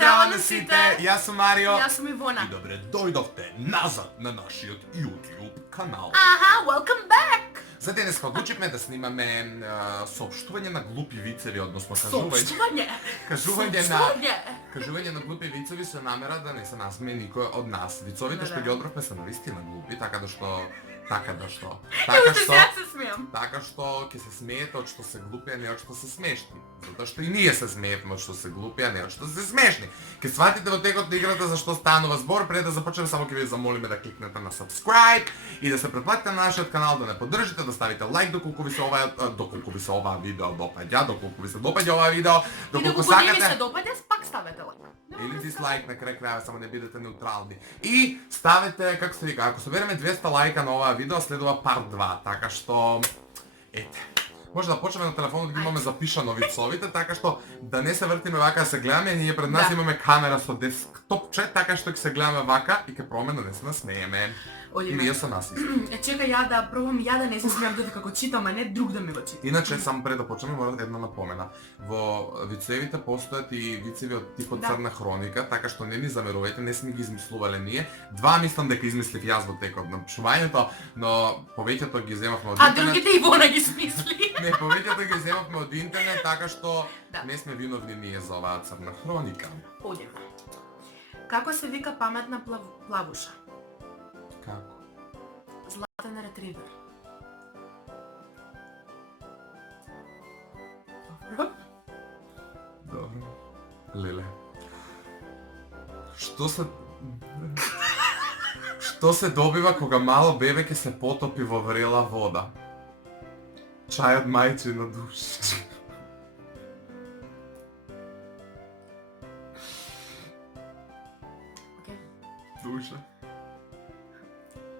Zdravo na site, jaz sem Mario Jaz sem Ivona. i dobre dojdovte nazad na našijot YouTube kanal. Aha, welcome back! За денес одлучихме да снимаме съобщување на глупи вицеви, односно Съобщување! кажување на глупи вицеви со намера да не се насмее никој од нас. Вицовите што ги одбравме се навистина глупи, така што ќе се смеете од што се глупи, а не од што се смешни. Затоа што и ние се смеевме од што се глупи, а не од што се смешни. Ке сватите во текот на играта за што станува збор. Пред да започнеме, само ќе ви замолиме да кликнете на subscribe и да се претплатите на нашиот канал, да не поддржите, да ставите лайк доколку ви се ова видео допаѓа, доколку ви се допаѓа ова видео, доколку сакате. И доколку не ви се допаѓа, пак ставете лайк. Или дизлайк на крај крајава, само не бидете неутрални. И ставете, како се вика, ако собереме 200 лајка на оваа видео, следува парт 2, така што ете. Може да почнеме на телефонот да ги имаме запишано вицовите, така што да не се вртиме вака да се гледаме, ние пред нас имаме камера со десктопче, така што ќе се гледаме вака и ќе пробаме да не се насмееме. И ние со нас исто. Чекај ја да пробам ја да не се смеам додека го читам, а не друг да ми го чита. Иначе, само пред да почнеме, мора една напомена. Во вицевите постојат и вицеви од типот црна хроника, така што не ни замерувајте, не сме ги измислувале ние. Два мислам дека измислив јас во текот на пишувањето, но повеќето ги земавме од интернет. А другите Ивона ги смисли. Не, повеќето ги земавме од интернет, така што не сме виновни ние за оваа црна хроника. Одиме. Како се вика паметна плавуша? Како? Златен ретривер. Добро. Леле. Што се добива кога мало бебе ќе се потопи во врела вода? Чај од мајчина душа. Душа.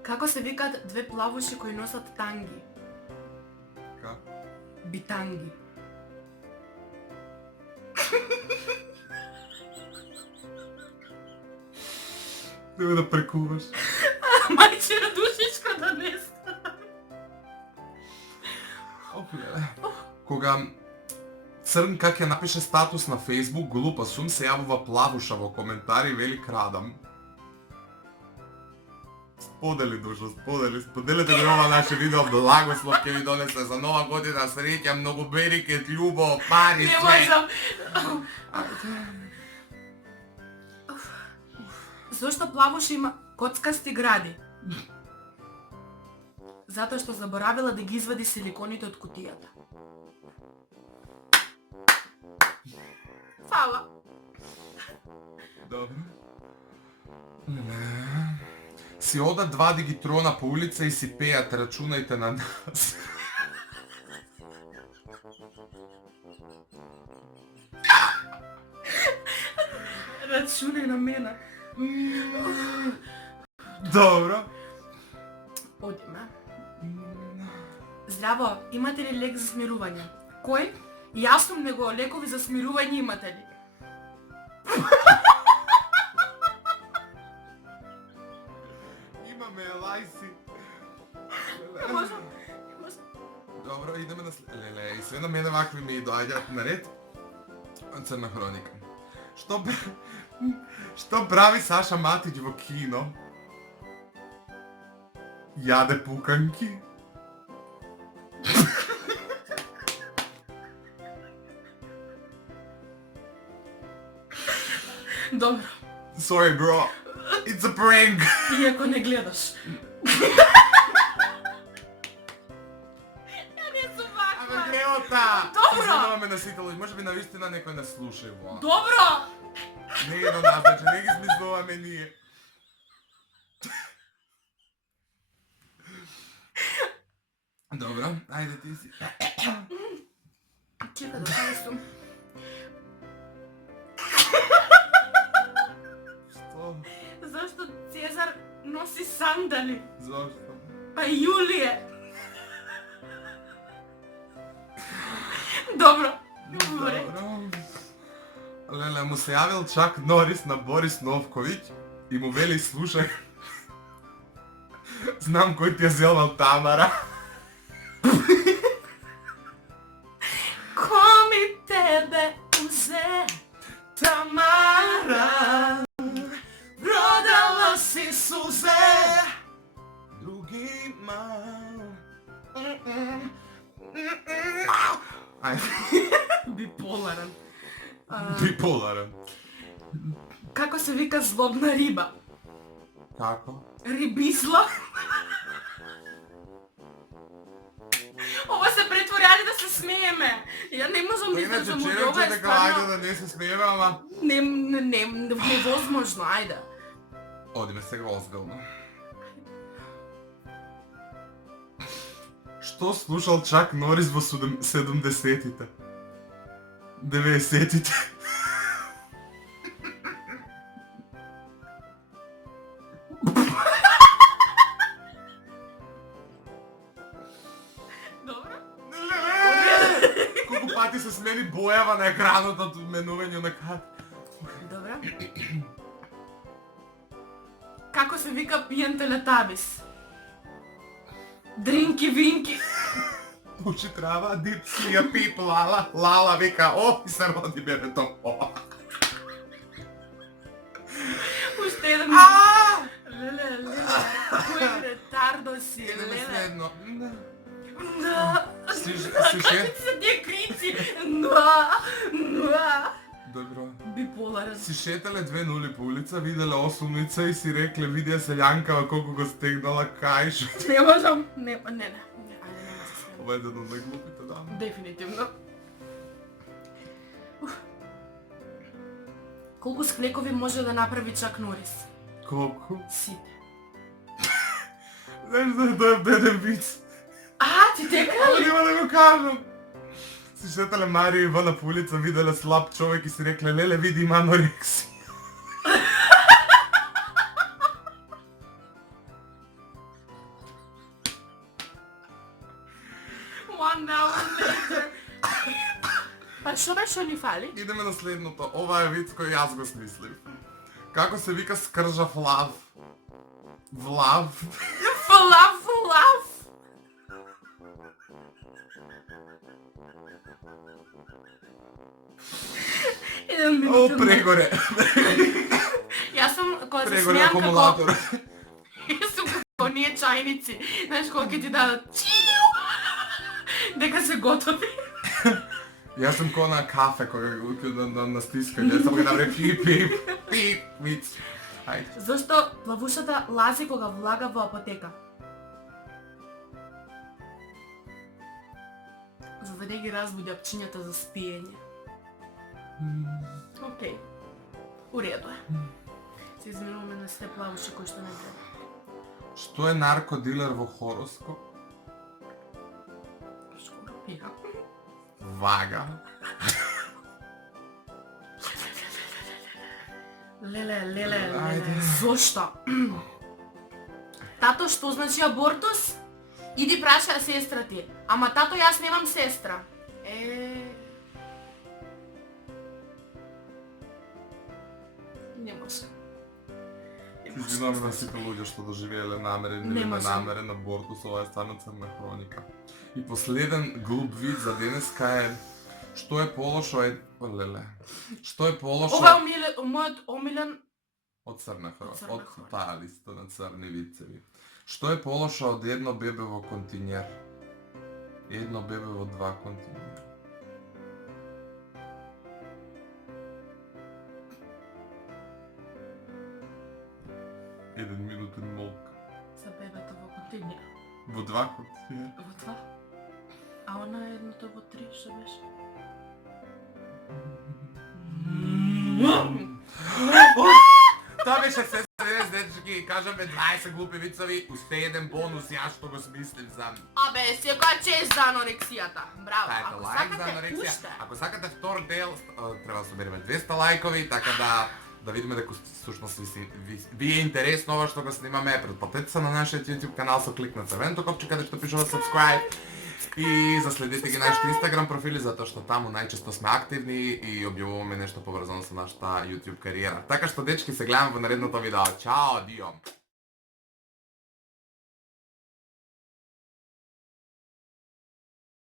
Како се викаат две плавуши кои носат танги? Како? Битанги. Нема да прекуваш. Мајчина душичка да не стане. Кога Црнка ќе напише статус на Facebook, глупа сум, се јавува плавуша во коментари и вели крадам. Сподели, душо, споделете ми ова наше видео, благослов ќе ви донесе за нова година, среќа, многу берикет, љубов, пари, Не све. можам. Зошто плавуша има коцкасти гради? Затоа што заборавила да ги извади силиконите од кутијата. Фала. Добро. Си одат два дигитрона по улица и си пеат, рачунајте на нас. Рачунај на мене. Добро. Одиме. Здраво, имате ли лек за смирување? Кој? Јас сум него, лекови за смирување имате ли? Имаме елајси. Не можам. Добро, идеме на леле, и све на мене вакви ми доаѓаат наред. Црна хроника. Што прави Саша Матич во кино? Јаде пуканки. Добро. Sorry, bro. It's a prank. Иако не гледаш. Ја не сум ваква. Абе, греота! Добро. Извинуваме на сите луѓе, може би навистина некој не слуша во. Добро! Не е до нас, значи не ги смислуваме ние. Добро, ајде ти си. Чека да сум. Што? Зашто Цезар носи сандали, Зошто? а Јулија? Добро. Говори. Леле, му се јавил Чак Норис на Борис Новковиќ и му вели слушај. Знам кој ти е зелнал Тамара. Коми тебе узе, Тамара. Ајде. Биполарен. Биполарен. Како се вика злобна риба? Како? Рибизла. Ова се претвори, ајде да се смееме. Ја не можам да Иначе издржам од черен ова, че е дека ајде стварно да не се смееме, ама... невозможно, ајде. Одиме сега озбилно. Што слушал Чак Норис во 70-тите? 90-тите? Добро? Колку пати се смени бојава на екранот од менување на карта. Добро. Како се вика пиен телетабис? Дринки винки. Уши трава, дип, слија пип, лала, лала, вика, о, и се роди бебето. Уште еден. Леле. Кој ретардо си, Едеме леле. следно. Да. Слушай. Како ти се тие крици? Да. Добро. Биполарен. Си шетале 2 нули по улица, виделе осумница и си рекле, видеа селјанкава колку го стегнала кајш. Не можам. Не. Ајде, нема се смеем. Ова е еден од најглупите дана. Дефинитивно. Колку склекови може да направи Чак Норис? Колку? Сите. Знаеш да е тој беден виц? Ти дека Ама ли? нема да го кажам. Си шетале Марија и Ивана по улица, виделе слаб човек и си рекле, леле, види има анорексија. One hour later. Па што беше ни фали? Идеме на следното. Ова е виц кој јас го смислив. Како се вика скржав лав? Влав? Флав. Еден О, минут. прегоре. Јас сум кога се Прегоре смеам како акумулатор. Јас сум како оние чајници. Знаеш кога ќе ти дадат чиу дека се готови. Јас сум кој на кафе кога на стискање, само ga направи пип, виц. Ајде. Зошто плавушата лази кога влага во апотека? За да не ги разбуди апчињата за спиење. Океј. Уредо е. Се изменуваме на сте плавуши кои што не треба. Што е наркодилер во хороскоп? Шкорпија. Вага. Леле. Ајде. Зошто? Тато, што значи абортус? Иди праша сестра ти. Ама тато, јас немам сестра. Не може. Извинуваме на сите луѓе што доживееле намерен Не или може. ненамерен абортус, ова е стварно црна хроника. И последен глуп вид за денеска е што е полошо е... Леле. Што е полошо Ова е мојот омилен. од црна хроника, Од црна од хроника. таа листа на црни вицеви. Што е полошо од едно бебе во континер? Едно бебе во 2 континера. Еден минутен молк. За бебето во континер. Во 2 континера. Во 2. А она е едното во 3, што беше? Тоа беше се за денес, дечки, кажаме 20 глупи вицови, уште еден бонус јас што го смислив за Абе, секоја чест за анорексијата. Браво. Ставете Ако лайк за сакате анорексија. уште. Ако сакате втор дел, треба да собереме 200 лајкови, така да видиме дека всушност ви е интересно ова што го снимаме. Претплатете се на нашиот YouTube канал со клик на црвеното копче каде што пишува subscribe. И заследете ги нашите Instagram профили затоа што таму најчесто сме активни и објавуваме нешто поврзано со нашата YouTube кариера. Така што дечки се гледаме во наредното видео. Чао, адио.